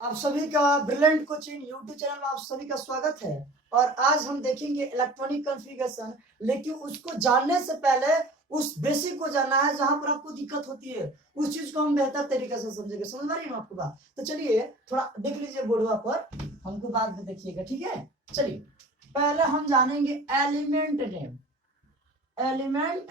आप सभी का ब्रिलियंट कोचिंग यूट्यूब चैनल में आप सभी का स्वागत है। और आज हम देखेंगे इलेक्ट्रॉनिक कॉन्फ़िगरेशन। लेकिन उसको जानने से पहले उस बेसिक को जानना है जहां पर आपको दिक्कत होती है, उस चीज को हम बेहतर तरीके से समझेंगे। समझ में आ रही है आपको बात? तो चलिए थोड़ा देख लीजिए बोर्डवा पर, हमको बाद में देखिएगा, ठीक है। चलिए पहले हम जानेंगे एलिमेंट नेम। एलिमेंट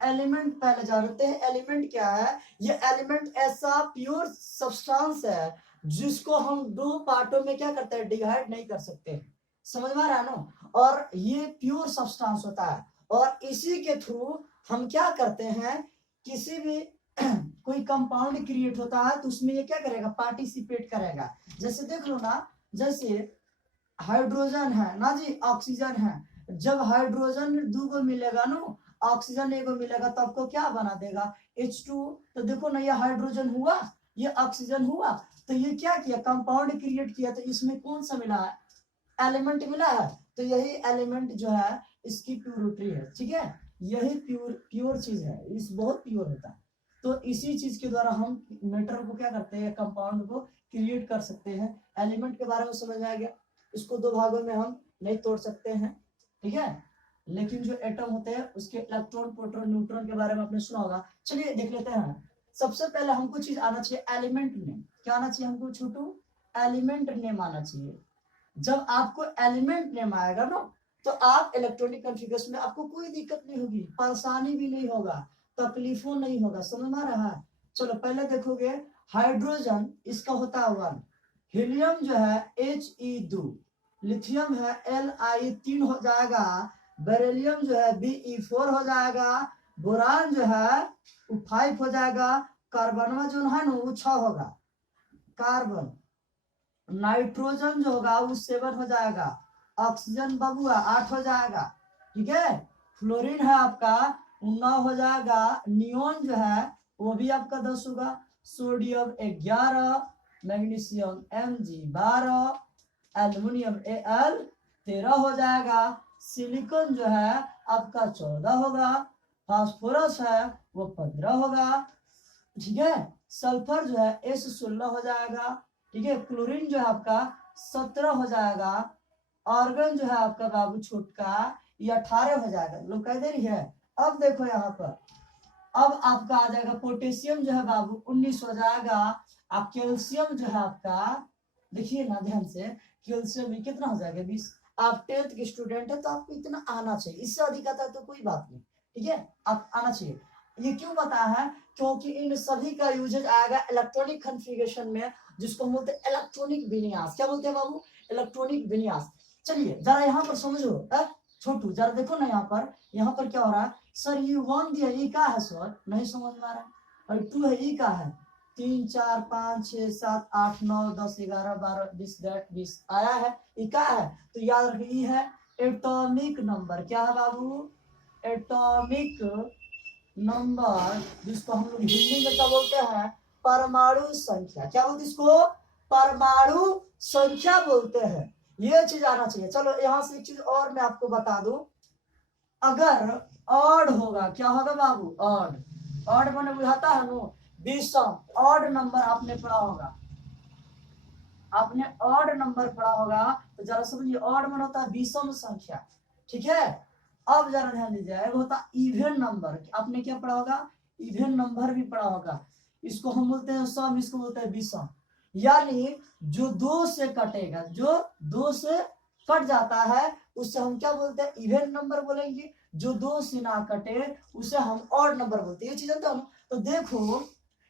एलिमेंट पहले जानते हैं एलिमेंट क्या है। ये एलिमेंट ऐसा प्योर सब्सटेंस है जिसको हम दो पार्टों में क्या करते हैं, डिवाइड नहीं कर सकते। समझ में आ रहा है ना? और ये प्योर सब्सटेंस होता है और इसी के थ्रू हम क्या करते हैं, किसी भी कोई कंपाउंड क्रिएट होता है तो उसमें ये क्या करेगा, पार्टिसिपेट करेगा। जैसे देख लो ना, जैसे हाइड्रोजन है ना जी, ऑक्सीजन है। जब हाइड्रोजन दो को मिलेगा ना, ऑक्सीजन एगो मिलेगा तो आपको क्या बना देगा, H2। तो देखो ना, ये हाइड्रोजन हुआ, ये ऑक्सीजन हुआ, तो ये क्या किया, कंपाउंड क्रिएट किया। तो इसमें कौन सा मिला है, एलिमेंट मिला है। तो यही एलिमेंट जो है इसकी प्योरिटी है, ठीक है। यही प्योर चीज है, इस बहुत प्योर होता है। तो इसी चीज के द्वारा हम मैटर को क्या करते हैं, कंपाउंड को क्रिएट कर सकते हैं। एलिमेंट के बारे में समझ में आ गया। इसको दो भागों में हम नहीं तोड़ सकते हैं, ठीक है। लेकिन जो एटम होते हैं उसके इलेक्ट्रॉन प्रोटॉन न्यूट्रॉन के बारे में आपने सुना होगा। चलिए देख लेते हैं। सबसे पहले हमको चीज आना चाहिए एलिमेंट नेम। क्या आना चाहिए हमको छोटू, एलिमेंट नेम आना चाहिए। जब आपको एलिमेंट नेम आएगा ना, तो आप इलेक्ट्रॉनिक कॉन्फ़िगरेशन में आपको कोई दिक्कत नहीं होगी, परेशानी भी नहीं होगा, तकलीफों नहीं होगा। समझ में आ रहा है? चलो पहले देखोगे, हाइड्रोजन इसका होता है 1, हीलियम जो है He2, लिथियम है Li3 हो जाएगा, बेरिलियम जो है Be4 हो जाएगा, बोरान जो है 5 हो जाएगा, कार्बन जो है ना वो 6 होगा, कार्बन। नाइट्रोजन जो होगा वो 7 हो जाएगा, ऑक्सीजन बबुआ 8 हो जाएगा, ठीक है। फ्लोरीन है आपका 9 हो जाएगा, नियोन जो है वो भी आपका 10 होगा, sodium 11, magnesium Mg12, aluminium Al13 हो जाएगा, सिलिकॉन जो है आपका 14 होगा, फास्फोरस है वो 15 होगा, ठीक है। सल्फर जो है S16 हो जाएगा, ठीक है। क्लोरीन जो है आपका 17 हो जाएगा, ऑर्गन जो है आपका बाबू छोटका ये 18 हो जाएगा। लोग कह दे रही है। अब देखो यहाँ पर, अब आपका आ जाएगा पोटेशियम जो है बाबू 19 हो जाएगा। अब कैल्शियम जो है आपका, देखिए ना ध्यान से, कैल्शियम में कितना हो जाएगा 20। आप 10th के स्टूडेंट है तो आपको इतना आना चाहिए, इससे अधिक आता है तो कोई बात नहीं, ठीक है, आप आना चाहिए। ये क्यों बताया है, क्योंकि इन सभी का यूजेज आएगा इलेक्ट्रॉनिक कॉन्फ़िगरेशन में, जिसको हम बोलते हैं इलेक्ट्रॉनिक विन्यास। क्या बोलते हैं बाबू, इलेक्ट्रॉनिक विन्यास। चलिए जरा यहाँ पर समझो, छोटू जरा देखो ना, यहाँ पर क्या हो रहा है। सर ये 1 दिया, ये क्या है सर, नहीं समझ में आ रहा है। और 2 है, ये क्या है, 3 4 5 6 7 8 9 10 11 12 20 आया है, ये क्या है। तो याद रखिए है एटॉमिक नंबर। क्या है बाबू, एटॉमिक नंबर, जिसको हम लोग हिंदी में क्या बोलते हैं, परमाणु संख्या। क्या बोलते इसको, परमाणु संख्या बोलते हैं। ये चीज आना चाहिए। चलो यहाँ से एक चीज और मैं आपको बता दूं, अगर ऑड होगा, क्या होगा बाबू, ऑड। ऑड मैंने बुझाता है नो, विषम। ऑड नंबर आपने पढ़ा होगा, आपने ऑड नंबर पढ़ा होगा, तो जरा समझिए, ऑड मन होता है विषम संख्या, ठीक है। अब जरा ध्यान दीजिए, एक होता इवन नंबर, आपने क्या पढ़ा होगा, इवन नंबर भी पढ़ा होगा। इसको हम बोलते हैं सम, इसको बोलते हैं विषम। यानी जो 2 से कटेगा, जो 2 से कट जाता है उससे हम क्या बोलते हैं, इवन नंबर बोलेंगे। जो 2 से ना कटे उसे हम ऑड नंबर बोलते हैं। ये चीज जानते हो। तो देखो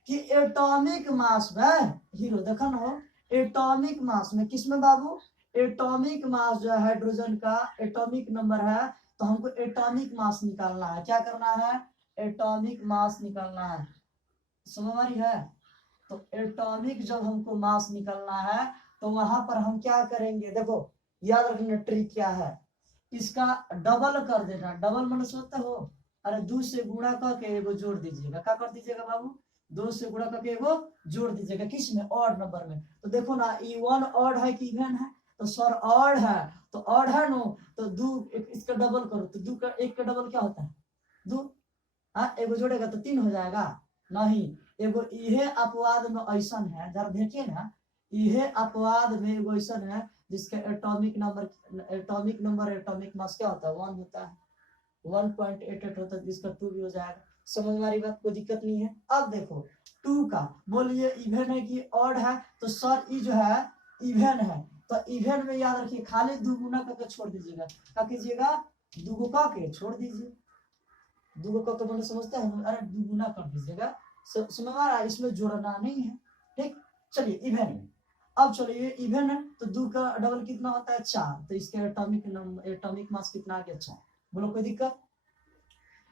कि एटॉमिक मास में, हीरो देखा ना हो, एटॉमिक मास में, किसमें बाबू, एटॉमिक मास जो है हाइड्रोजन का एटॉमिक नंबर है, तो हमको एटॉमिक मास निकालना है। क्या करना है, एटॉमिक मास निकालना है। समझ आ रही है? तो एटॉमिक जब हमको मास निकालना है तो वहां पर हम क्या करेंगे, देखो याद रखना ट्रिक क्या है, इसका डबल कर देना। डबल मन सोचते हो, अरे 2 से गुणा करके एगो जोड़ दीजिएगा। क्या कर दीजिएगा बाबू, 2 से गुणा करके एगो जोड़ दीजिएगा, किस में, ऑड नंबर में। तो देखो ना, ई 1 ऑड है कि इवन है, तो सर ऑड है, तो ऑड है नो, तो 2 इसका डबल करो, तो 2 का 1 का डबल क्या होता है, 2। हाँ, एगो जोड़ेगा तो 3 हो जाएगा, नहीं। एगो इहे अपवाद में ऐसा है, जरा देखिए ना, यह अपवाद में एगो ऐसा है जिसका एटॉमिक नंबर एटॉमिक मास क्या होता है 1 होता है, 1.88 होता है, जिसका 2 भी हो जाएगा। समझ में आ रही बात, कोई दिक्कत नहीं है। अब देखो 2 का बोलिए इवन है कि ऑड है, तो सर ये जो है इवन है, तो इवन में याद रखिए खाली दुगुना करके छोड़ दीजिएगा। क्या कीजिएगा, दुगो का के छोड़ दीजिए, दुगो का तो समझते हैं, अरे दुगुना कर दीजिएगा। समझ आ रहा है, इसमें जोड़ना नहीं है। ठीक, चलिए इवन है। अब चलिए इवन है तो 2 का डबल कितना होता है 4, तो इसके एटॉमिक मास कितना आ गया 4। बोलो कोई दिक्कत।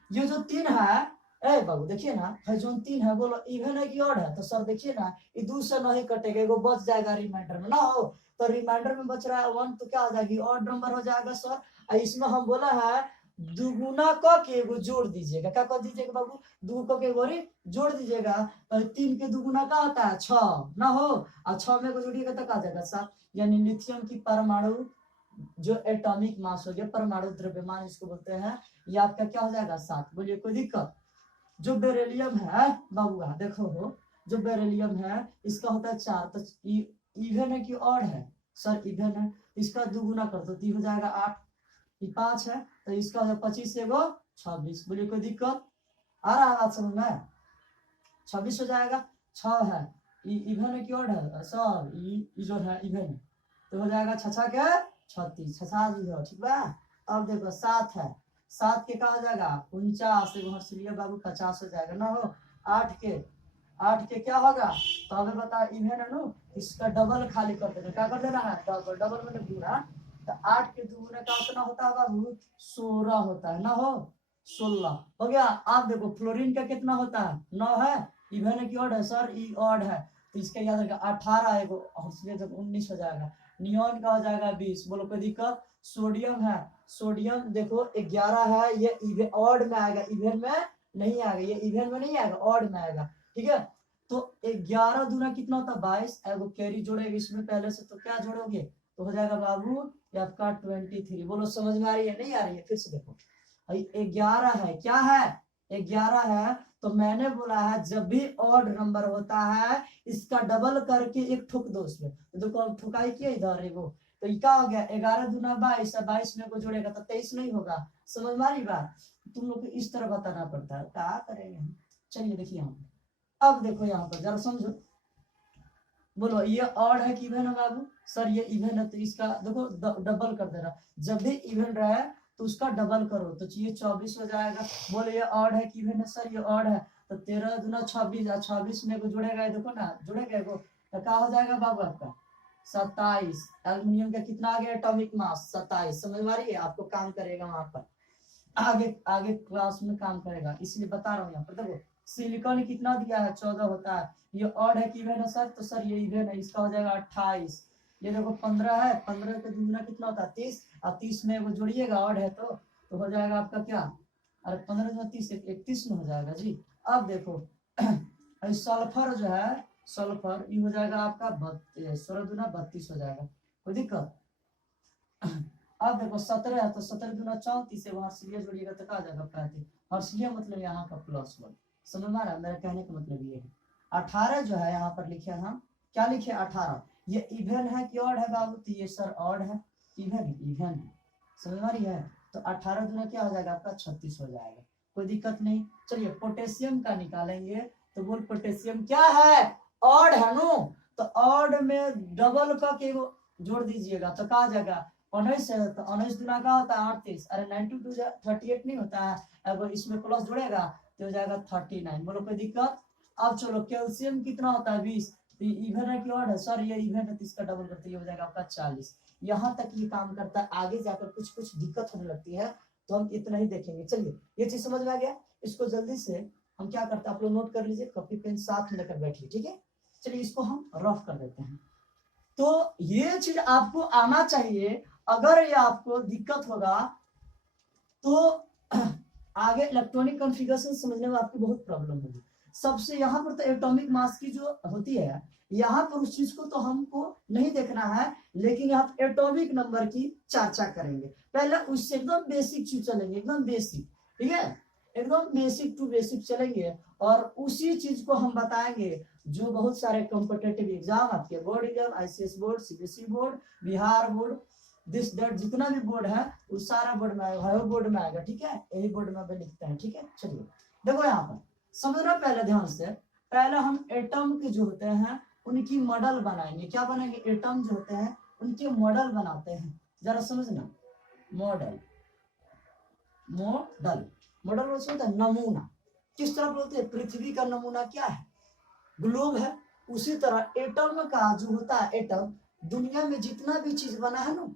ये जो 3 है, ए बाबू देखिए ना, है जो 3 है, बोलो इवन है कि ऑड है, तो सर देखिए ना ये 2 से नहीं कटेगा, एगो बच जाएगा रिमाइंडर में ना हो, तो रिमाइंडर में बच रहा है 1, तो क्या हो जाएगी ऑड नंबर हो जाएगा सर। इसमें हम बोला है दुगुना क के एगो जोड़ दीजिएगा। क्या कर दीजिएगा बाबू, 2 क के एगो जोड़ दीजिएगा, तो 3 के दुगुना का होता है 6 ना हो, और 6 में को जोड़िएगा तो क्या जाएगा 7। यानी लिथियम की परमाणु जो एटॉमिक मास हो गया, परमाणु द्रव्यमान इसको बोलते हैं, ये आपका क्या हो जाएगा 7। बोलिए कोई दिक्कत। जो बेरिलियम है बाबू देखो हो, जो बेरिलियम है इसका होता है 4, तो इवन है कि ऑड है, सर इवन है, इसका दुगुना कर दो तो हो जाएगा 8, 5 है, तो इसका हो जाएगा 25 से 26। बोलिए कोई दिक्कत आ रहा है बात समझ में, 26 हो जाएगा। 6 है इवन है कि ऑड है सर, जो है इवन है, तो हो जाएगा 6 के 36, 66 ठीक बा। अब देखो 7 है, 7 के क्या हो जाएगा 49, हर्षिलिया बाबू 50 हो जाएगा ना हो। 8 के क्या होगा, तो हमें बता इवन है नो, इसका डबल खाली कर देना। क्या कर देना है, डबल, डबल में गुना, तो 8 के दुगुना का उतना होता है बाबू 16 होता है ना हो, 16 हो गया। आप देखो फ्लोरीन का कितना होता है 9 है, इवन है कि ऑड है सर, ई ऑड है, तो इसका याद रखा 18 है, 19 हो जाएगा। नियॉन का हो जाएगा 20। बोलो कोई दिक्कत। सोडियम है, सोडियम देखो 11 है, ये ऑड में आएगा, इवन में नहीं आएगा, ये इवन में नहीं आएगा, ऑड में आएगा। ठीक है, तो 11 दूना कितना होता है 22, एगो कैरी जोड़ेगा इसमें पहले से, तो क्या जोड़ोगे, तो हो जाएगा बाबू ये आपका 23। बोलो समझ में आ रही है नहीं आ रही है, फिर से देखो 11 है, क्या है 11 है, तो मैंने बोला है जब भी ऑड नंबर होता है इसका डबल करके एक ठुक दो उसमें, तो देखो ठुकाई किया इधर एगो, तो क्या हो गया 11 दूना 22, 22 में को जोड़ेगा तो 23 नहीं होगा। समझ में आ रही बात, तुम लोग को इस तरह बताना पड़ता है, क्या करेंगे हम। चलिए देखिए यहाँ, अब देखो यहाँ पर जरा समझो, बोलो ये ऑड है कि इवन है बाबू, सर ये इवन है, तो इसका देखो डबल कर देना, जब भी इवन रहे तो उसका डबल करो, तो ये 24 हो जाएगा। बोले ये ऑड है कि इवन है, सर ये ऑड है, तो 13 दूना 26, 26 में को जुड़ेगा, देखो ना जुड़ेगा एगो, तो क्या हो जाएगा बाबू आपका 27। एल्युमिनियम का कितना आ गया एटॉमिक मास 27। समझ में आ रही है, आपको काम करेगा वहां पर, आगे आगे क्लास में काम करेगा, इसलिए बता रहा हूँ यहाँ पर। देखो सिलिकॉन कितना दिया है 14 होता है, ये ऑड है कि इवन है सर, तो सर ये इवन है, इसका हो जाएगा 28। ये देखो 15 है, 15 का दुगुना कितना होता है 30, और 30 में वो जोड़िएगा ऑड है, तो हो जाएगा आपका क्या, अरे 15 में 30 31 में हो जाएगा जी। अब देखो सल्फर जो है, सल्फर ये हो जाएगा आपका 16 दूना 32 हो जाएगा, कोई दिक्कत। अब देखो 17 है, तो 17 दूना 34 से हर्षिलिया जोड़िएगा तो क्या आ जाएगा 35। हर्षिलिया मतलब यहाँ का +1। समझ में आ रहा है, मेरा कहने का मतलब ये है। 18 जो है यहाँ पर लिखे हम, क्या लिखे 18, ये इवन है कि ऑड है बाबू, तो ये सर ऑड है, इवन है। समझ में आ रही है, तो 18 दूना क्या हो जाएगा आपका 36 हो जाएगा, कोई दिक्कत नहीं। चलिए पोटेशियम का निकालेंगे, तो बोल पोटेशियम क्या है ऑड है नो, तो ऑड में डबल का के जोड़ दीजिएगा, तो क्या आ जाएगा 19 है, तो 19 दूना का होता है 38, अरे 92 38 नहीं होता है, अब इसमें प्लस जोड़ेगा तो हो जाएगा 39। बोलो कोई दिक्कत। अब चलो कैल्शियम कितना होता है 20, तो इवन है कि ऑड है, सर ये इवन है, तो इसका डबल करते ये हो जाएगा आपका 40। यहाँ तक ये काम करता है, आगे जाकर कुछ कुछ दिक्कत होने लगती है, तो हम इतना ही देखेंगे। चलिए ये चीज समझ में आ गया, इसको जल्दी से हम क्या करते हैं आप लोग नोट कर लीजिए, कॉपी पेन साथ में लेकर बैठिए, ठीक है। चलिए इसको हम रफ कर देते हैं, तो ये चीज आपको आना चाहिए, अगर ये आपको दिक्कत होगा तो आगे इलेक्ट्रॉनिक कॉन्फ़िगरेशन समझने में आपको बहुत प्रॉब्लम होगी। सबसे यहाँ पर तो एटॉमिक मास की जो होती है, यहाँ पर उस चीज को तो हमको नहीं देखना है, लेकिन यहाँ एटॉमिक नंबर की चर्चा करेंगे। पहले उससे एकदम बेसिक चीज चलेंगे, एकदम बेसिक, ठीक है। एकदम बेसिक टू बेसिक चलेंगे और उसी चीज को हम बताएंगे जो बहुत सारे कॉम्पिटेटिव एग्जाम आपके board exam, ICS board, CBSE board, Bihar board, this that जितना भी बोर्ड है वो सारा बोर्ड में आएगा, हर बोर्ड में आएगा, ठीक है, यही बोर्ड में भी लिखते हैं, ठीक है। चलिए देखो यहाँ पर समझना पहले ध्यान से, पहले हम एटम के जो होते हैं उनकी मॉडल बनाएंगे। क्या बनाएंगे? एटम जो होते हैं उनके मॉडल बनाते हैं, जरा समझना। मॉडल, मॉडल, मॉडल होता है नमूना। किस तरह बोलते हैं? पृथ्वी का नमूना क्या है? ग्लोब है। उसी तरह एटम का जो होता है, एटम दुनिया में जितना भी चीज बना है ना,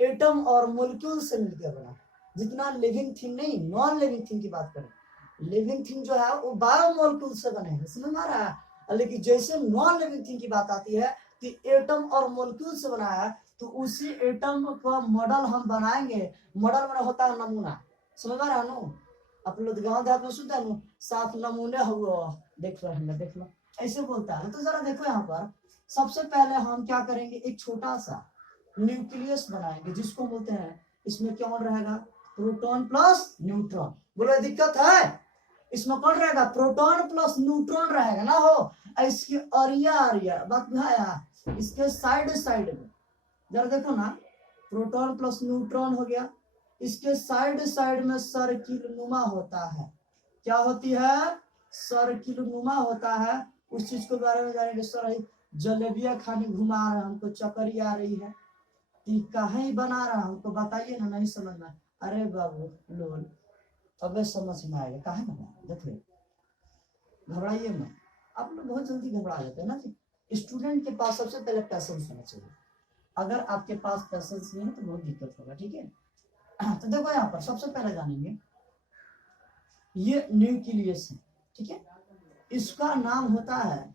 एटम और मोलिक्यूल से मिलकर बना। जितना लिविंग थिंग नहीं, नॉन लिविंग थिंग की बात करें, लिविंग थिंग जो है वो बायोमोलिक्यूल से बने हैं, समझ में आ रहा है। लेकिन जैसे नॉन लिविंग थिंग की बात आती है कि एटम और मोलिक्यूल से बना है, तो उसी एटम का मॉडल हम बनाएंगे। मॉडल में होता है नमूना, समझ में आ रहा है ना। आप लोग गाँव देहात में सुनते हैं साफ नमूने हुआ, देख लो हमने, देख लो, ऐसे बोलता है। तो जरा देखो यहाँ पर सबसे पहले हम क्या करेंगे, एक छोटा सा न्यूक्लियस बनाएंगे जिसको बोलते हैं, इसमें कौन रहेगा? Proton plus neutron. बोलो दिक्कत है? इसमें कौन रहेगा? प्रोटॉन प्लस न्यूट्रॉन रहेगा ना हो। इसकी अरिया बात आया, इसके साइड साइड में जरा देखो ना, प्रोटॉन प्लस न्यूट्रॉन हो गया, इसके साइड साइड में सर्किल नुमा होता है। क्या होती है? सर्किल नुमा होता है। उस चीज के बारे में जानेंगे। सर जलेबिया खाने घुमा रहा है, हमको चक्करी आ रही है, कहीं बना रहा हमको बताइए ना, नहीं समझ में। अरे बाबू लोल, अबे समझ में आएगा, कहा बना, देखिए घबराइए मत। आप लोग बहुत जल्दी घबरा जाते हैं ना जी। स्टूडेंट के पास सबसे पहले पैसेंस होना चाहिए। अगर आपके पास पैसेंस नहीं है तो बहुत दिक्कत होगा, ठीक है। तो देखो यहाँ पर सबसे पहले जानेंगे, ये न्यूक्लियस है, ठीक है। इसका नाम होता है,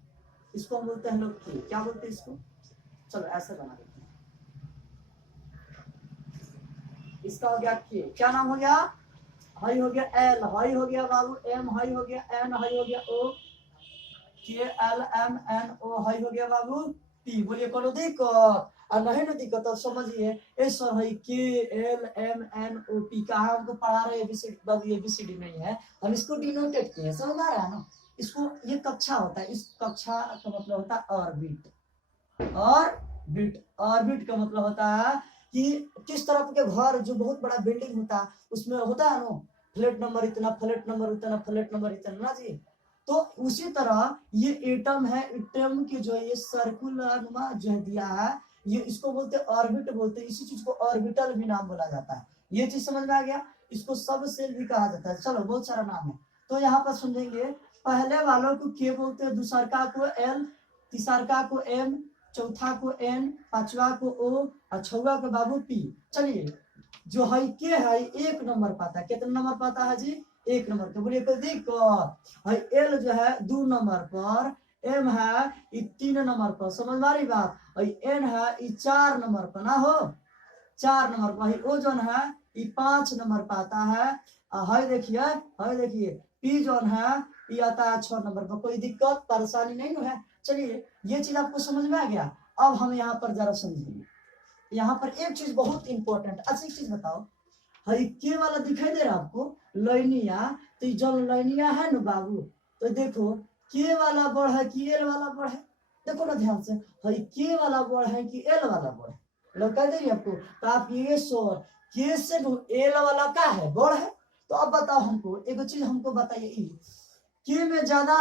इसको हम बोलते हैं लोग के, क्या बोलते हैं इसको? चलो ऐसे बना देते हैं, इसका हो गया के, क्या नाम हो गया? हाई हो गया एल, हाई हो गया बाबू एम, हाई हो गया एन, हाई हो गया O, K L M N O, high हो गया बाबू पी। बोलिए कोनो दिक्कत? और नहीं ना दिक्कत तो समझिए, ए सर है K L M N O P, कहा हमको पढ़ा रहे एबीसीडी, बाबू एबीसीडी नहीं है, हम इसको डिनोटेड किए, समझ आ रहा है ना। इसको ये कक्षा होता है, इस कक्षा का मतलब होता है ऑर्बिट। ऑर्बिट, ऑर्बिट का मतलब होता है कि किस तरह के घर, जो बहुत बड़ा बिल्डिंग होता है उसमें होता है ना, फ्लैट नंबर इतना, फ्लैट नंबर उतना, फ्लैट नंबर इतना ना जी। तो उसी तरह ये एटम है, एटम के जो ये सर्कुलर जो है दिया है, ये इसको बोलते हैं ऑर्बिट बोलते हैं। इसी चीज को ऑर्बिटल भी नाम बोला जाता है। ये चीज समझ में आ गया। इसको सब सेल भी कहा जाता है। चलो बहुत सारा नाम है, तो यहाँ पर समझेंगे। पहले वालों को के बोलते हैं, दूसरका को एल, तीसरका को एम, चौथा को एन, पांचवा को ओ और छवा को बाबू पी। चलिए जो है के है एक नंबर पाता है, कितना नंबर पाता है जी? एक नंबर। तो बोलिए कोई दिक्कत है? एल जो है 2 नंबर पर, एम है 3 नंबर पर, समझ मारी बात। एन है 4 नंबर पर ना हो, 4 नंबर पर। ओ जोन है 5 नंबर पर आता है। हाई देखिए पी जोन है ये आता है 6 नंबर पर। कोई दिक्कत परेशानी नहीं है? चलिए ये चीज आपको समझ में आ गया। अब हम यहाँ पर जरा समझिए, यहाँ पर एक चीज बहुत इंपॉर्टेंट। अच्छा एक चीज बताओ, हई के वाला दिखाई दे रहा आपको लाइनिया, तो जो लाइनिया है ना बाबू, तो देखो के वाला बड़ है कि एल वाला बड़ है? देखो ना ध्यान से, हई के वाला बड़ है कि एल वाला बड़ है? लोग कह देंगे आपको, तो आप ये सर के से एल वाला का है, बड़ है। तो अब बताओ हमको एक चीज, हमको बताइए, के में ज्यादा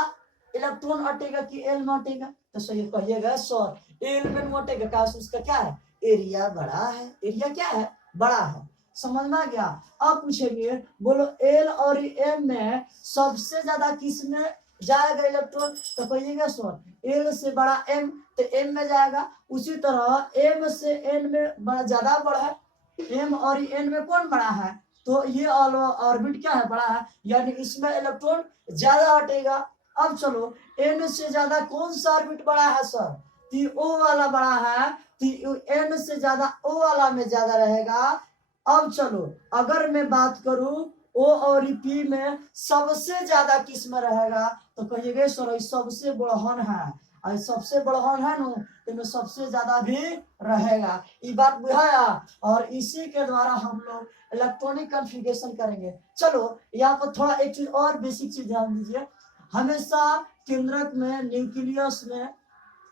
इलेक्ट्रॉन अटेगा कि एल में अटेगा? तो सही कहिएगा सर एल में अटेगा, का उसका क्या है? एरिया बड़ा है। एरिया क्या है? बड़ा है। समझ में आ गया। अब पूछेंगे, बोलो एल और एम में सबसे ज्यादा किस में जाएगा इलेक्ट्रॉन? तो कहिएगा सर एल से बड़ा एम, तो एम में जाएगा। उसी तरह एम से एन में बड़ा ज्यादा बड़ा है, एम और एन में कौन बड़ा है? तो ये ऑर्बिट क्या है? बड़ा है, यानी इसमें इलेक्ट्रॉन ज्यादा हटेगा। अब चलो एन से ज्यादा कौन सा ऑर्बिट बड़ा है सर? तो ओ वाला बड़ा है, तो एन से ज्यादा ओ वाला में ज्यादा रहेगा। अब चलो अगर मैं बात करूं ओ और पी में सबसे ज्यादा किस में रहेगा? तो कहिएगा सर सबसे बड़हन है। और सबसे बड़हन है नु तो में सबसे ज्यादा भी रहेगा। ये बात बुझाया। और इसी के द्वारा हम लोग इलेक्ट्रॉनिक कॉन्फ़िगरेशन करेंगे। चलो यहाँ पर थोड़ा एक चीज और बेसिक चीज ध्यान दीजिए। हमेशा केंद्रक में न्यूक्लियस में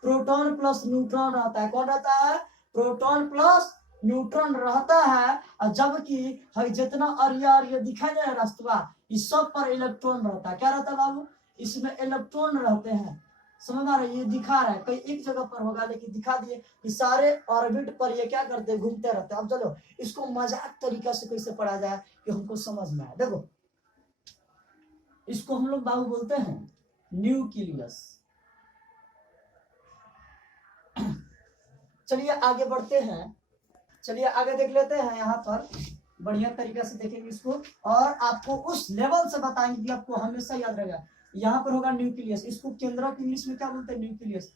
प्रोटॉन प्लस न्यूट्रॉन रहता है। कौन रहता है? प्रोटॉन प्लस न्यूट्रॉन रहता है। और जबकि जितना अरिया अरिया दिखाई दे रहा है रास्तवा, इस सब पर इलेक्ट्रॉन रहता है। क्या रहता है बाबू? इसमें इलेक्ट्रॉन रहते हैं। समझ आ रहा है? ये दिखा रहा है, कहीं एक जगह पर होगा लेकिन दिखा दिए कि सारे ऑर्बिट पर ये क्या करते हैं? घूमते रहते हैं। अब चलो इसको मजाक तरीका से कैसे पढ़ा जाए कि हमको समझ में आए। देखो इसको हम लोग बाबू बोलते हैं न्यूक्लियस। चलिए आगे बढ़ते हैं। चलिए आगे देख लेते हैं। यहाँ पर बढ़िया तरीका से देखेंगे इसको और आपको उस लेवल से बताएंगे कि आपको हमेशा याद रहेगा। यहाँ पर होगा न्यूक्लियस। इसको केंद्रक इंग्लिश में क्या बोलते हैं? न्यूक्लियस।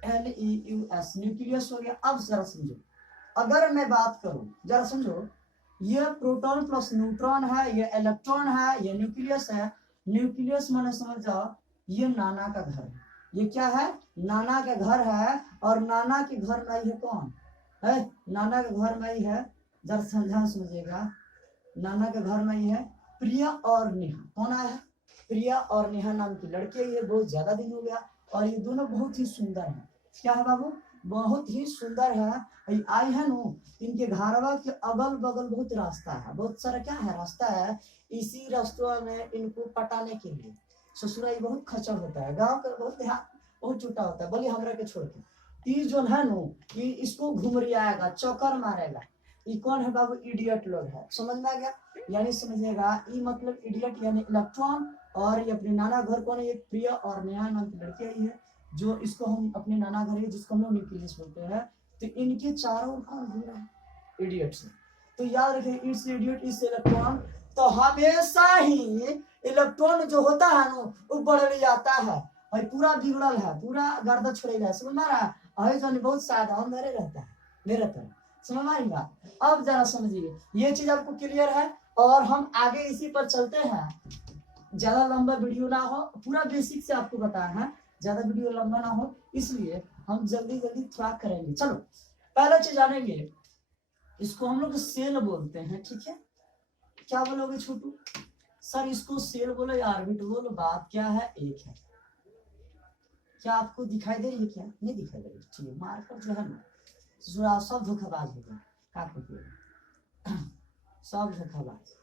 NUCLEUS न्यूक्लियस हो गया। अब जरा समझो, अगर मैं बात करूं, जरा समझो, ये प्रोटॉन प्लस न्यूट्रॉन है, ये इलेक्ट्रॉन है, ये न्यूक्लियस है। न्यूक्लियस मैंने समझ जाओ ये नाना का घर है। ये क्या है? नाना का घर है। और नाना के घर में है कौन है? नाना के घर में ही है, जरा ध्यान समझिएगा, नाना के घर में ही है प्रिया और नेहा। कौन आया है? प्रिया और नेहा नाम की लड़की है। ये बहुत ज्यादा दिन हो गया और ये दोनों बहुत ही सुंदर है। क्या है बाबू? बहुत ही सुंदर है। आई है नु, इनके घरवा के अगल बगल बहुत रास्ता है, बहुत सारा क्या है रास्ता है। इसी रास्तों में इनको पटाने के लिए ससुराई बहुत खचर होता है, गांव का बहुत देहात बहुत छोटा होता है। बोलिए हमरा के छोड़ के तीर जो है नु, कि इसको घूम रियाएगा, चौकर मारेगा। ये कौन है बाबू? इडियट लोग है। समझ में आ गया? यानी समझिएगा ई मतलब इडियट यानी इलेक्ट्रॉन। और ये अपने नाना घर कौन है? ये प्रिया और नेहा नाम की लड़की ही है, जो इसको हम अपने नाना घर है, जिसको हम लोग न्यूक्लियस बोलते हैं। तो इनके चारों ओर कौन घूम रहा है? इडियट से। तो याद रखिए, इट्स इडियट इस इलेक्ट्रॉन। तो हमेशा ही इलेक्ट्रॉन जो होता है ना वो बढ़ जाता है और पूरा बिगड़ल है, पूरा गर्दा छोड़ेगा है। समझ में आ रहा है? बहुत साधा मेरे रहता है, मेरे तरह। समझ में आई बात? अब जरा समझिए, ये चीज आपको क्लियर है। और हम आगे इसी पर चलते हैं। ज्यादा लंबा वीडियो ना हो, पूरा बेसिक से आपको बताया है, ज्यादा वीडियो लंबा ना हो, इसलिए हम जल्दी जल्दी थोड़ा करेंगे। चलो पहला चीज जानेंगे, इसको हम लोग सेल बोलते हैं। ठीक है? क्या बोलोगे छोटू? सर इसको सेल बोलो या ऑर्बिट बोलो, बात क्या है? एक है। क्या आपको दिखाई दे रही है? क्या नहीं दिखाई दे रही? ठीक है, मार्कर जो है ना सब धोखाबाज हो गया, सब धोखाबाज।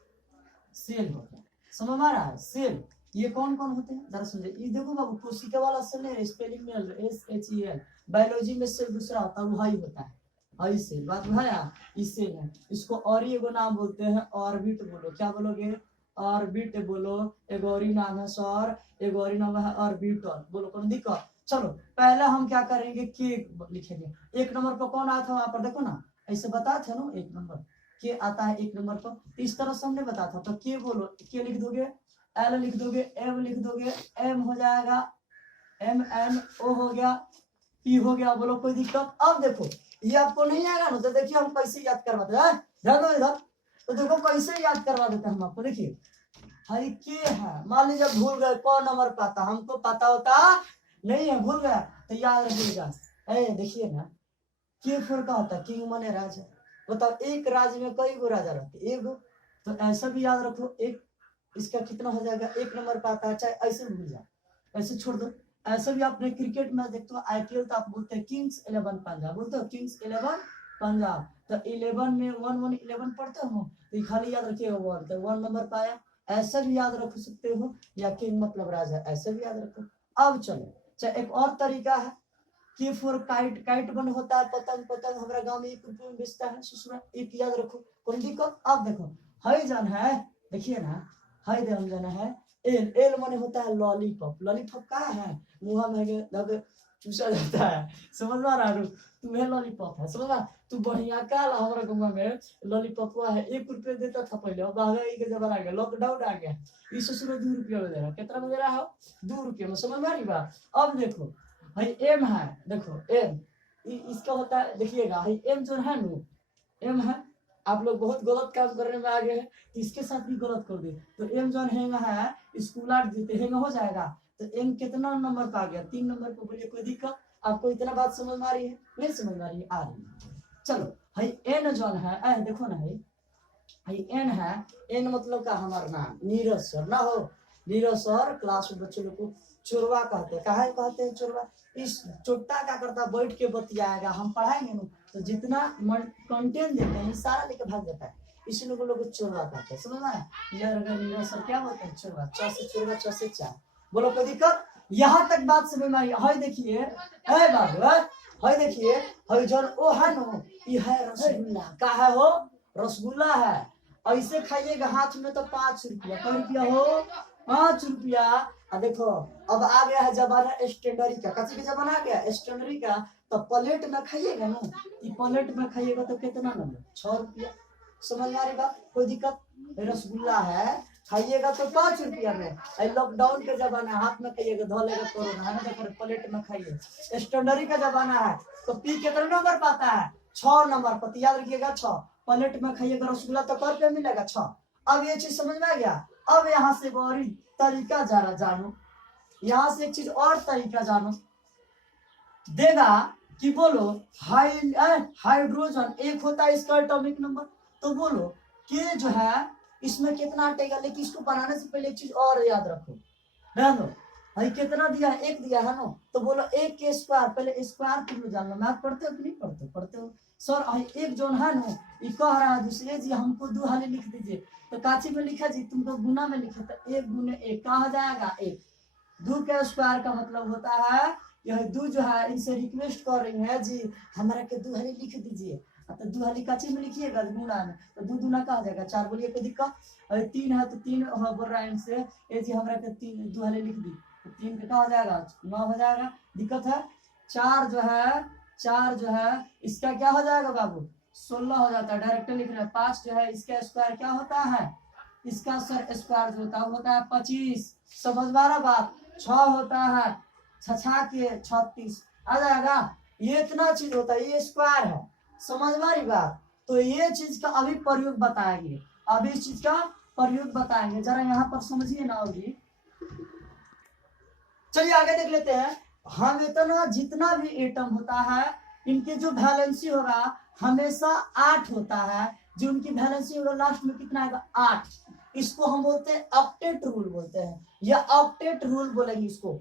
सेल हो गया। समझ आ रहा है? सेल ये कौन कौन होते हैं जरा समझे। ये देखो बाबू, कोशिका वाला सेल है, स्पेलिंग में SHEL। बायोलॉजी में सेल दूसरा होता है, वही होता है। आई सेल, बात भाया इस सेल है। इसको और ही एगो नाम बोलते हैं ऑर्बिट बोलो। क्या बोलोगे? ऑर्बिट बोलो। एक और ही नाम है सर, एक और ही नाम है ऑर्बिटल। बोलो कौन दिक्कत? चलो पहले हम क्या करेंगे, के लिखेंगे। एक नंबर पर कौन आया था वहां पर देखो ना, ऐसे बता थे ना, एक नंबर के आता है एक नंबर पर। इस तरह से हमने बताया था। तो के बोलो, के लिख दोगे, एल लिख दोगे, एम लिख दोगे, एम हो जाएगा, MNO हो गया, पी हो गया। बोलो कोई दिक्कत? अब देखो ये आपको नहीं आएगा ना, तो देखिए हम कैसे याद करवाते हैं। ध्यान दो इधर। तो देखो कैसे याद करवा देते हैं हम आपको। देखिए हरी के है, मान लीजिए भूल गए कौन नंबर पाता, हमको पता होता नहीं है, भूल गया तो याद रखिएगा। देखिए ना, के फोर का होता है किंग माने राजा। बताओ एक राज्य में कई गो राजा रहते? एक गो। तो ऐसा भी याद रखो, एक इसका कितना हो जाएगा? एक नंबर पर आता है, चाहे ऐसे भूल जाओ, ऐसे छोड़ दो। ऐसे भी आपने क्रिकेट मैच देखते हो, IPL, तो आप बोलते हैं किंग्स 11 पंजाब, बोलते हो किंग्स 11 पंजाब। तो 11 में 1-1-11 पढ़ते हो, तो खाली याद रखिएगा 1, तो 1 नंबर पाया। ऐसा भी याद रख सकते हो, या किंग मतलब राजा, ऐसे भी याद रखो। अब चलो, चाहे एक और तरीका है, के फॉर काइट, काइट बन होता है पतंग, पतंग हमारा गांव में 1 रुपये में बेचता है ससुरा, एक याद रखो। कौन दिक्कत? अब देखो हई जान है, देखिए ना, हई दे हम जाना है एल, एल माने होता है लॉलीपॉप। लॉलीपॉप का है मुंह में लगे चूसा जाता है। समझ में आ रहा है? तुम्हें लॉलीपॉप है, समझ रहा? तू बढ़िया काल हमारा गांव में लॉलीपॉप है 1 रुपये देता था पहले, अब महंगाई के जमाना आ गया, लॉकडाउन आ गया, इस ससुरा 2 रुपया में दे रहा। कितना में दे रहा है? 2 रुपये में। समझ में आ रही बात? अब देखो भाई एम है, देखो एम इसका होता है, देखिएगा भाई एम जो है नु, एम है आप लोग बहुत गलत काम करने में आगे हैं, तो इसके साथ भी गलत कर दे। तो एम जो हैंग है स्कूल आर्ट देते हैंग हो जाएगा। तो एम कितना नंबर का आ गया? 3 नंबर पे। बोलिए कोई दिक्कत? आपको इतना बात समझ में आ रही है? नहीं समझ में आ रही है? आ रही है। चलो भाई एन जो है देखो ना भाई एन है, एन मतलब का हमारा नाम नीरज सर ना हो। नीरज सर क्लास में बच्चों लोग को चोरवा कहते हैं। कहा कहते हैं चोरवा? इस चोटा क्या करता है, बैठ के बतियाएगा, हम पढ़ाएंगे ना तो जितना कंटेंट देते हैं सारा लेके भाग जाता है, इसी लोग को चोरवा कहते हैं। समझ में? नीरज सर क्या बोलते हैं? चोरवा। च से चोरवा, च से चार। बोलो कोई दिक्कत? यहाँ तक बात समझ में आई? है देखिए है बाबू है देखिए है जन ओ है नो ये है रसगुल्ला। का है हो? रसगुल्ला है। ऐसे खाइएगा हाथ में तो 5 रुपया। कै रुपया हो? 5 रुपया। देखो अब आ गया है जमाना स्टेशनरी का। कच्ची का जमाना आ गया स्टेशनरी का। तो प्लेट में खाइएगा ना, प्लेट में खाइएगा तो कितना नंबर? 6 रुपया। समझ में आ रही बात? कोई दिक्कत? रसगुल्ला है खाइएगा तो 5 रुपया में। लॉकडाउन के जमाना हाथ में खाइएगा, धोलेगा कोरोना है ना, प्लेट में खाइए। स्टेशनरी का जमाना है तो पी कितना नंबर पाता है? 6 नंबर पर। याद रखिएगा 6। प्लेट में खाइएगा रसगुल्ला तो कर पे मिलेगा 6। अब ये चीज समझ में आ गया? अब यहाँ से और तरीका जरा जानो, यहाँ से एक चीज और तरीका जानो। देगा कि बोलो हाइड्रोजन एक होता है इसका एटॉमिक नंबर। तो बोलो कि जो है इसमें कितना हटेगा। लेकिन इसको बनाने से पहले एक चीज और याद रखो। ध्यान दो भाई कितना दिया है? 1 दिया है ना। तो बोलो 1 के स्क्वायर। पहले स्क्वायर तुम लोग जान लो। मैथ पढ़ते हो कि नहीं पढ़ते? पढ़ते हो सर। एक जोन है ना ये कह रहा है दूसरे जी हमको 2 हाली लिख दीजिए। तो काची में लिखा जी? तुमको गुना में लिखे तो 1 गुने 1 कहा जाएगा 1। 2 के स्क्वायर का मतलब होता है यह 2 जो है इनसे रिक्वेस्ट कर रही है जी हमारा के 2 हाली लिख दीजिए। तो 2 हाली काची में लिखिएगा? गुना में। तो 2 दूना कहा जाएगा 4। बोलिए कोई दिक्कत? अरे 3 है तो 3 बोल रहा है इनसे ये जी हमारा के 3 2 हाली लिख दी। 3 का हो जाएगा 9 हो जाएगा। दिक्कत है? 4 जो है इसका क्या हो जाएगा बाबू? 16 हो जाता है। डायरेक्ट लिख रहे हैं। 5 जो है इसका स्क्वायर क्या होता है? इसका सर स्क्वायर जो होता है 25। समझ में आ रहा बात? 6 होता है 6 के 36 आ जाएगा। ये इतना चीज होता है, ये स्क्वायर है। समझ में आ रही बात? तो ये चीज का अभी प्रयोग बताएंगे। अभी इस चीज का प्रयोग बताएंगे, जरा यहाँ पर समझिए ना। अभी चलिए आगे देख लेते हैं। हम इतना जितना भी एटम होता है इनके जो वैलेंसी होगा हमेशा 8 होता है। जो उनकी वैलेंसी होगा लास्ट में कितना आएगा? 8। इसको हम बोलते हैं ऑक्टेट रूल बोलते हैं, या ऑक्टेट रूल बोलेंगे इसको।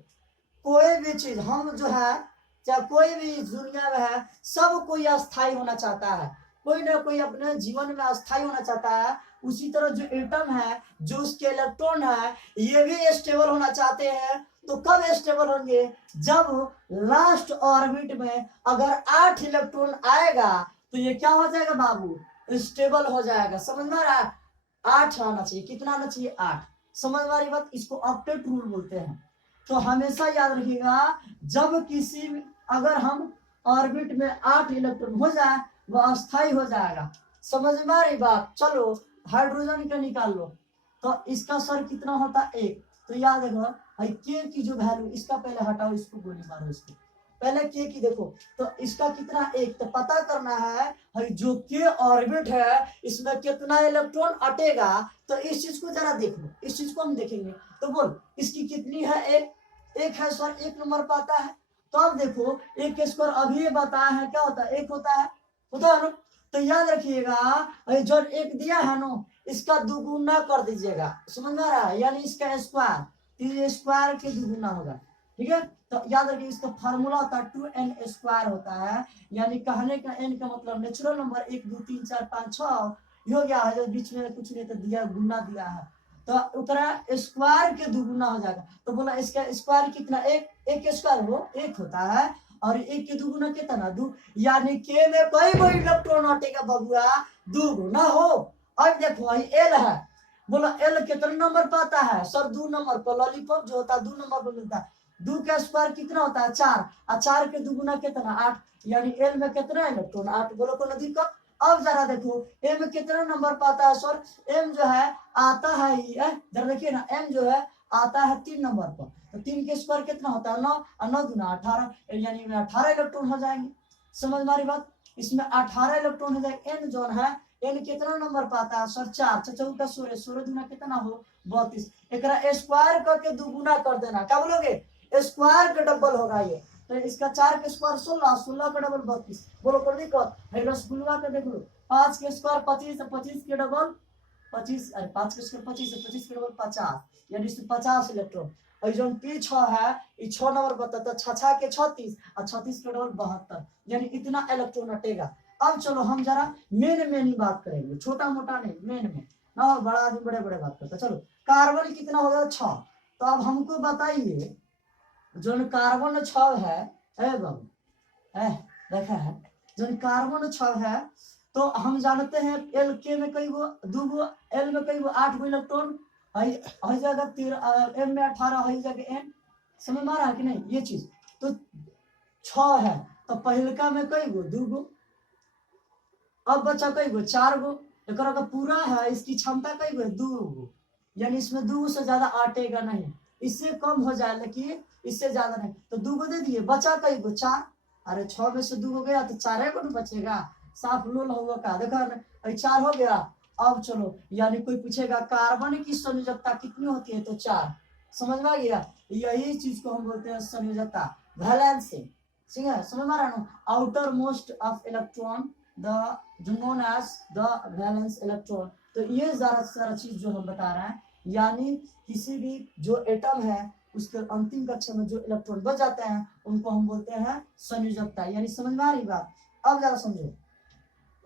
कोई भी चीज हम जो है चाहे कोई भी दुनिया में है सब कोई अस्थाई होना चाहता है। कोई ना कोई अपने जीवन में अस्थाई होना चाहता है। उसी तरह जो एटम है जो उसके इलेक्ट्रॉन है ये भी स्टेबल होना चाहते हैं। तो कब स्टेबल होंगे? जब लास्ट ऑर्बिट में अगर 8 इलेक्ट्रॉन आएगा तो ये क्या हो जाएगा बाबू? स्टेबल हो जाएगा। समझ में आ रहा है? 8 आना चाहिए। कितना आना चाहिए? 8। समझ में आ रही बात? इसको ऑक्टेट रूल बोलते हैं। तो हमेशा याद रखिएगा जब किसी अगर हम ऑर्बिट में 8 इलेक्ट्रॉन हो जाए वह अस्थाई हो जाएगा। समझ में आ रही बात? चलो हाइड्रोजन का निकाल लो। तो इसका सर कितना होता है? 1। तो याद रखो भाई के की जो वैल्यू इसका पहले हटाओ, इसको गोली मारो। इसको पहले के की देखो तो इसका कितना? 1। तो पता करना है भाई जो के ऑर्बिट है इसमें कितना इलेक्ट्रॉन अटेगा। तो इस चीज को जरा देख लो, इस चीज को हम देखेंगे। तो बोल इसकी कितनी है? 1 है सर। 1 नंबर पाता है। तो अब देखो 1 के स्क्वायर अभी ये बताया है क्या होता है? 1 होता है ना। तो याद रखिएगा जो 1 दिया है ना इसका दुगुना कर दीजिएगा। समझ में आ रहा है? यानी इसका स्क्वायर, तो स्क्वायर के दुगुना होगा। ठीक है? तो याद रखिए इसका फार्मूला होता है 2n स्क्वायर होता है। यानी कहने का n का मतलब नेचुरल नंबर 1 2 3 4 5 6 हो गया है। जो बीच में कुछ नहीं तो दिया गुना दिया है तो उतरा स्क्वायर के दुगुना हो जाएगा। तो बोला इसका स्क्वायर कितना? 1 के स्क्वायर वो 1 होता है और 1 के दुगुना कितना? 2। यानी के में कोई इलेक्ट्रॉन हटेगा बबुआ? 2 गुना हो। अब देखो एल है। बोला एल कितना नंबर पाता है? सर 2 नंबर पर। लॉलीपॉप जो होता है 2 नंबर पर मिलता है। 2 का स्क्वायर कितना होता है? 4। और 4 के दुगुना कितना? 8। यानी एल में कितना इलेक्ट्रॉन? 8। बोलो कोई दिक्कत? अब जरा देखो एम कितना नंबर पाता है? सर एम जो है आता है जरा देखिए ना एम जो है आता है 3 नंबर पर। तो 3 के स्क्वायर कितना होता है? 9 और 9 गुना 18 यानी 18 इलेक्ट्रॉन हो जाएंगे। समझ मारी बात? इसमें 18 इलेक्ट्रॉन हो जाएगा। एन जोन है एन कितना नंबर पाता है सर 4, 4 16, 16 दूना कितना हो 32। एकरा स्क्वायर करके दुगुना कर देना, क्या बोलोगे स्क्वायर का डबल होगा ये, तो इसका 4 के स्क्वायर 16, 16 का डबल 32। बोलो कर दिक्कत है रसगुल्ला का देख लो 5 के स्क्वायर 25, 25 के डबल 25, अरे 5 के स्क्वायर 25 है, 25 के डबल 50, यानी इसमें 50 इलेक्ट्रॉन। और जो पी 6 है ये 6 नंबर बताता, 6 के 36 और 36 के डबल 72, यानी इतना इलेक्ट्रॉन हटेगा। अब चलो हम जरा मेन ही बात करेंगे, छोटा मोटा नहीं, मेन में ना बड़ा आदमी बड़े बड़े बात करता। चलो कार्बन कितना हो गया 6, तो अब हमको बताइए जो कार्बन 6 है बाबू देखा है जो कार्बन 6 है, तो हम जानते हैं एल के में कई गो 2 गो, एल में कई गो 8 गो इलेक्ट्रॉन, हई जगह 13, एम में 18, हई जगह एन, समझ में आ रहा है कि नहीं ये चीज। तो 6 है तो पहलका में कई गो 2 गो, अब बचा कई गो 4 गो, एक पूरा है इसकी क्षमता कई गो 2 गो, यानी इसमें 2 गो से ज्यादा आटेगा नहीं, इससे कम हो जाए लेकिन इससे ज्यादा नहीं, तो 2 गो दे दिए, बचा कई गो 4, अरे 6 में से 2 गो गया तो 4 को बचेगा, साफ लोल हुआ का देखा 4 हो गया। अब चलो यानी कोई पूछेगा कार्बन की संयोजकता कितनी होती है, तो 4, समझ में आ गया, यही चीज को हम बोलते हैं संयोजकता, वैलेंसी, ठीक है समझ में आ रहा है। Outermost of electron the known as the valence electron, तो ये सारा चीज जो हम बता रहे हैं, यानी किसी भी जो एटम है उसके अंतिम कक्षा में जो इलेक्ट्रॉन बच जाते हैं उनको हम बोलते हैं संयोजकता, यानी समझ में आ रही बात। अब जरा समझो,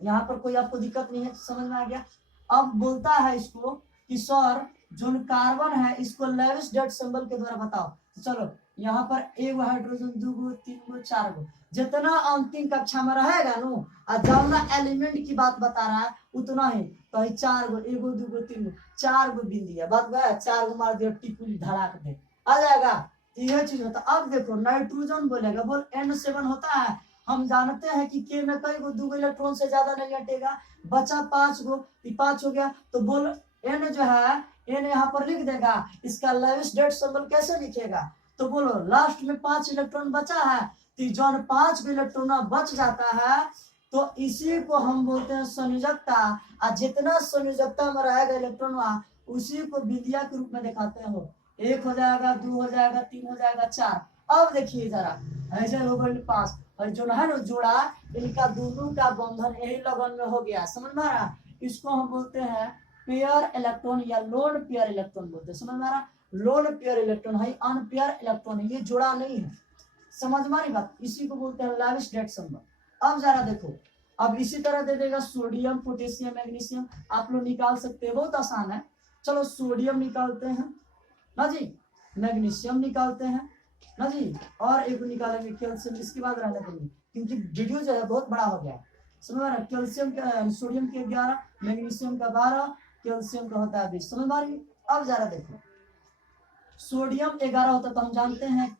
यहाँ पर कोई आपको दिक्कत नहीं है, समझ में आ गया। अब बोलता है इसको कि सर जो कार्बन है इसको लेविस डेट सिंबल के द्वारा बताओ, तो चलो यहाँ पर 1 हाइड्रोजन 2 गो 3 गो 4 गो, जितना अंतिम कक्षा में रहेगा नु और जौना एलिमेंट की बात बता रहा है उतना ही, तो 4 गो 1 गो 2 गो 3 गो 4 गो बिन दिया, बात गया 4 गो मार दिया टिकुली धड़ाक दे आ जाएगा, यह चीज होता। अब देखो नाइट्रोजन बोलेगा, बोल N7 होता है, हम जानते हैं कि के में कई गो 2 गो इलेक्ट्रॉन से ज्यादा नहीं हटेगा, बचा 5 गो, 5 हो गया, तो बोल एन जो है एन यहाँ पर लिख देगा, इसका लेविस डेट सिंबल कैसे लिखेगा, तो बोलो लास्ट में 5 इलेक्ट्रॉन बचा है, तो जो 5 इलेक्ट्रॉन बच जाता है तो इसी को हम बोलते हैं संयोजकता, और जितना संयोजकता में रहेगा इलेक्ट्रॉन उसी को विद्या के रूप में दिखाते हो, 1 हो जाएगा 2 हो जाएगा 3 हो जाएगा 4। अब देखिए जरा ऐसे हो गए 5, और जो है ना जोड़ा इनका दोनों का बंधन यही लगन में हो गया, समझ में आ रहा, इसको हम बोलते हैं पेयर इलेक्ट्रॉन या लोन पेयर इलेक्ट्रॉन बोलते हैं, समझ में आ रहा, लोन पेयर इलेक्ट्रॉन है, अनपेयर इलेक्ट्रॉन है, ये जोड़ा नहीं है, समझ में आ रही बात, इसी को बोलते हैं लेविस डेट सिंबल। अब जरा देखो, अब इसी तरह दे देगा सोडियम पोटेशियम मैग्नीशियम, आप लोग निकाल सकते हैं, बहुत आसान है। चलो सोडियम निकालते हैं ना जी, मैग्नीशियम निकालते हैं ना जी, और एक निकालेंगे कैल्शियम, इसके बाद रहने देंगे क्योंकि वीडियो जो है बहुत बड़ा हो गया, समझ में, कैल्शियम का सोडियम के 11, मैग्नीशियम का 12, कैल्शियम का होता है 20, समझ में आ रही। अब जरा देखो सोडियम 11 होता है तो हम जानते हैं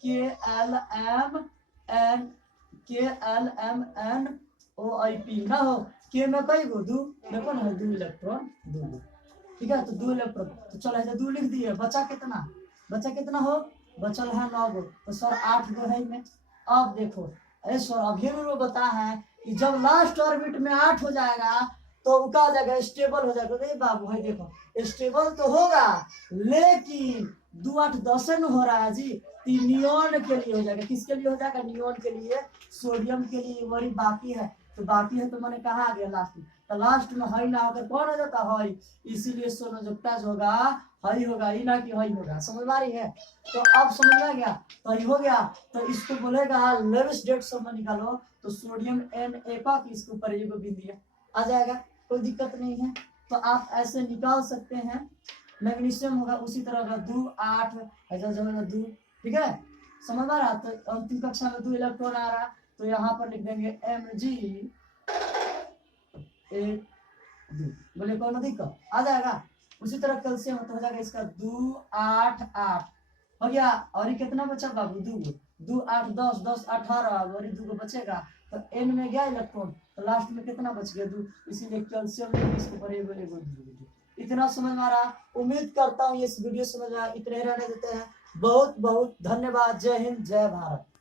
KLMNOIP ना हो, के में कई गो 2, देखो ना 2 इलेक्ट्रॉन 2, ठीक है, तो 2 इलेक्ट्रॉन, तो चलो ऐसे 2 लिख दिए, बचा कितना हो, बचल है 9 गो, तो सर 8 गो है में। अब देखो अरे सर अभी वो बता है कि जब लास्ट ऑर्बिट में 8 हो जाएगा तो उका जाएगा स्टेबल हो जाएगा, अरे बाबू भाई देखो स्टेबल तो होगा लेकिन 2 8 10 न हो रहा है जी, नियोन के लिए हो जाएगा, किसके लिए हो जाएगा, नियोन के लिए, सोडियम के लिए वही बाकी है, तो बाकी है तो मैंने कहा आ गया लास्ट में, तो लास्ट में हई ना होकर कौन हो जाता हई, इसीलिए संयोजकता होगा हई होगा, ही ना कि हई होगा, समझ में आ रही है। तो अब समझ में आ गया, तो हई हो गया, तो इसको बोलेगा लेविस डेट सिंबल निकालो, तो सोडियम Na का इसके ऊपर ये बिंदु दिया आ जाएगा, कोई दिक्कत नहीं है, तो आप ऐसे निकाल सकते हैं। मैग्नीशियम होगा उसी तरह का 2 8 ऐसा जगह 2, ठीक है, समझ आ रहा, तो अंतिम कक्षा में 2 इलेक्ट्रॉन आ रहा, तो यहाँ पर लिख देंगे Mg 1 2, बोले कौन दिक्कत आ जाएगा। उसी तरह कैल्शियम तो हो जाएगा इसका 2 8 8 हो गया, और ये कितना बचा बाबू 2 8 10 10 18, और 2 बचेगा, तो N में गया इलेक्ट्रॉन, तो लास्ट में कितना बच गया 2, इसीलिए कैल्शियम में इसके ऊपर एगो इतना समझ में आ रहा। उम्मीद करता हूँ ये वीडियो समझ में आया, इतने रहने देते हैं, बहुत बहुत धन्यवाद, जय हिंद जय भारत।